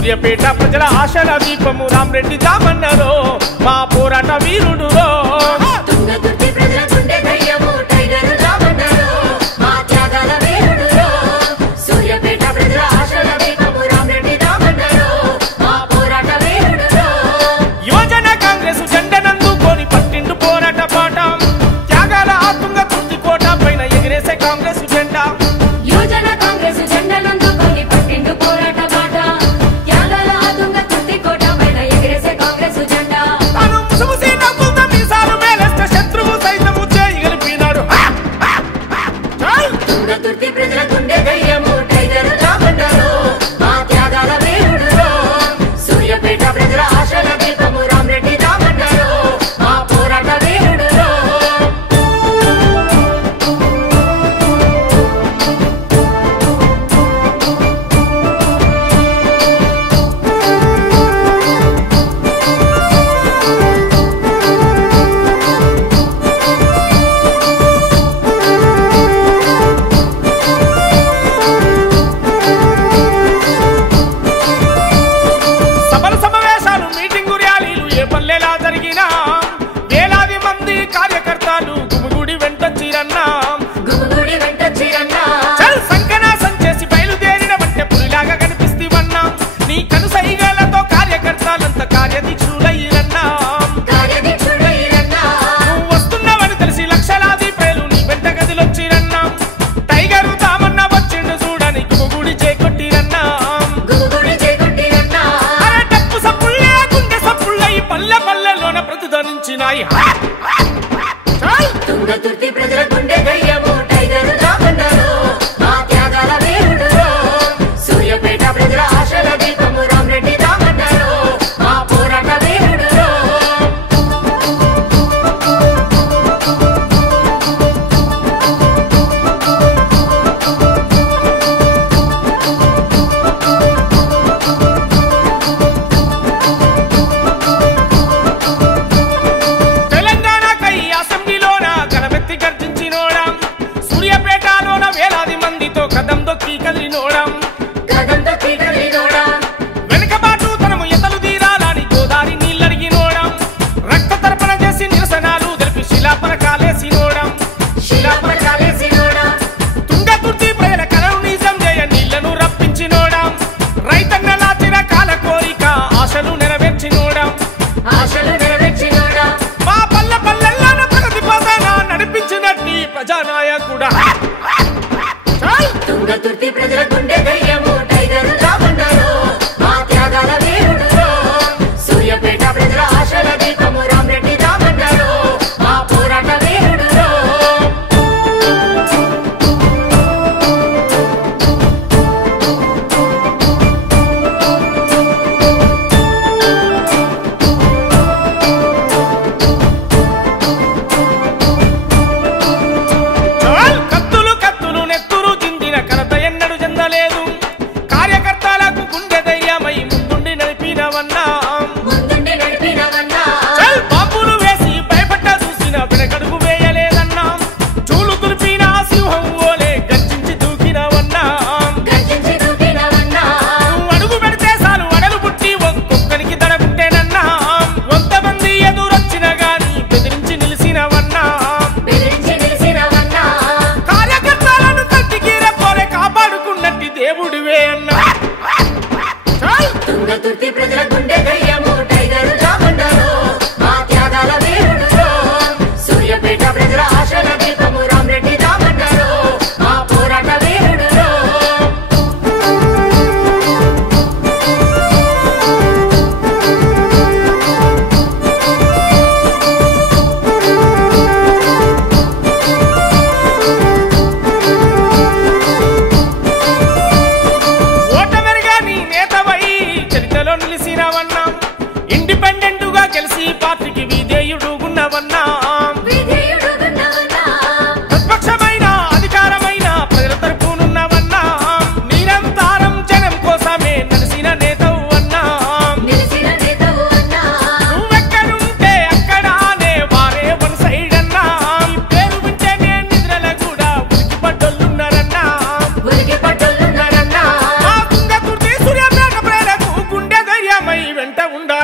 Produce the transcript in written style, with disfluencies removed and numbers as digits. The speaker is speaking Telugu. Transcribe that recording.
సూర్యాపేట ప్రజల ఆశల దీపము రామరెడ్డి దామన్నరో మా పోరాట వీరుడురో యువజన కాంగ్రెస్ జెండనందుకొని పట్టిండు పోరాట పాట త్యాగాల ఆత్మ తుర్తి కోట పైన ఎగిరేసే కాంగ్రెస్ జెండా యువజన కాంగ్రెస్ జెండనందుకొని పట్టిండు పోరాట పాట త్యాగాల ఆత్మ తుర్తి కోట పైన ఎగిరేసే కాంగ్రెస్ జెండా తాను ముసుముసి నవ్వుతా మీసాలు మేలేస్తే శత్రువు సైతము చేయగలిపినాడు తుంగతుర్తి ప్రజల గుండె ధైర్యము టైగరు రామన్నరో మా త్యాగాల వీరుడురో సూర్యాపేట ప్రజల ఆశల దీపము రామరెడ్డి రామన్నరో మా పోరాట వీరుడురో సభల సమావేశాలు మీటింగు ర్యాలీలు ఏ పల్లెలా జరిగినా వేలాది మంది కార్యకర్తలు గుమిగుడి వెంటొచ్చిరన్నా గుమిగూడి వెంటొచ్చిరన్నా చల్ సంకనాసం చేసి బయలుదేరిన వంటే పులిలాగా కనిపిస్తేవన్నా నీ కనుసైగలతో కార్యకర్తలంతా కార్యదీక్షులయ్యిరన్నా కార్యదీక్షుడైరన్నా నువ్వు వస్తున్నావని తెలిసి లక్షలాది పేలు నీ వెంట గదిలొచ్చిరన్నా టైగరు దామన్న వచ్చిండు చూడని గుమిగుడి చేకొట్టిరన్నా గుమిగూడి చేకొట్టిరన్నా అరే డప్పు సప్పుళ్ళే గుండె సప్పుళ్ళై పల్లె పల్లెలోన ప్రతిధ్వనించినాయి తుంగతుర్తి ప్రజల గుండె ధైర్యము టైగరు రామన్నరో మా త్యాగాల వీరుడురో సూర్యాపేట ప్రజల ఆశల దీపము రామరెడ్డి రామన్నరో మా పోరాట వీరుడురో తెలంగాణకై అసెంబ్లీలోన గలమెత్తి గర్జించినోడం సూర్యాపేటలోన వేలాది మందితో కదం దొక్కి కదిలినోడం గగంతో కీటలినోడా వెనుకబాటు తనము ఎతలు తీరాలని గోదారి నీళ్ళడిగినోడం రక్త తర్పణ చేసి నిరసనాలు తెలిపి శిలాపలకాలేసినోడం శిలాపలకాలేసినోడా తుంగతుర్తి ప్రజల కలను నిజం చేయ నీళ్లను రప్పించినోడం రైతన్నల చిరకాల కోరిక ఆశలు నెరవేర్చినోడం ఆశలు నెరవేర్చినోడా మా పల్లె పల్లెల్లోన ప్రగతి పదాన నడిపించినట్టి ప్రజానాయకుడా తుంగతుర్తి ప్రజల గుండె ధైర్యము టైగరు రామన్నరో మా త్యాగాల వీరుడురో సూర్యాపేట ప్రజల ఆశల దీపము రామరెడ్డి రామన్నరో మా పోరాట వీరుడురో కత్తులు కత్తులు నెత్తురు చిందిన కలత ఎన్నడు చెందలేదు కార్యకర్తలకు గుండె ధైర్యమై ముందుండి నడిపినవన్నా ముందుండి నడిపినవన్నా చల్ బాంబులు వేసి భయపడ్డ చూసిన వెనకడుగు వేయలేదన్నా చూలు తులిపిన సింహం ఓలే గర్జించి దూకినవన్నా గర్జించి దూకినవన్నా నువ్వు అడుగు పెడితే చాలు అడలు పుట్టి ఒక్కొక్కరికి దడబుట్టేనన్నా 100 మంది ఎదురొచ్చిన గాని బెదిరించి నిలిచినవన్నా బెదిరించి నిలిచినవన్నా కార్యకర్తలను కంటికి రెప్పోలే కాపాడుకున్నట్టి దేవుడివే అన్నా తుంగతుర్తి ప్రజల గుండె ధైర్యము టైగరు రామన్నరో మా త్యాగాల వీరుడురో సూర్యాపేట ప్రజల ఆశల దీపము రామరెడ్డి రామన్నరో మా పోరాట వీరుడురో ఓటమెరుగా నీ నేతవై చరిత్రలో నిలిచినవన్నా ఇండిపెండెంట్ గా గెలిచి పార్టీకి విధేయుడుగున్నవన్నా విధేయుడుగున్నవన్నా ప్రతిపక్షమైన అధికారమైన ప్రజల తరపునున్నవన్నా నిరంతరం జనం కోసమే నలిసిన నేతవు అన్నా నిలిచిన నేతవు అన్నా నువ్వెక్కడుంటే అక్కడానే వారే వన్ సైడ్ అన్నా ఈ పేరు వింటేనే నిద్రల కూడా ఉలికి పడ్డోళ్ళున్నారన్నా ఉలికి పడ్డోళ్ళున్నారన్నా మా తుంగతుర్తి సూర్యాపేట ప్రజలకు వెంట ఉండాలి.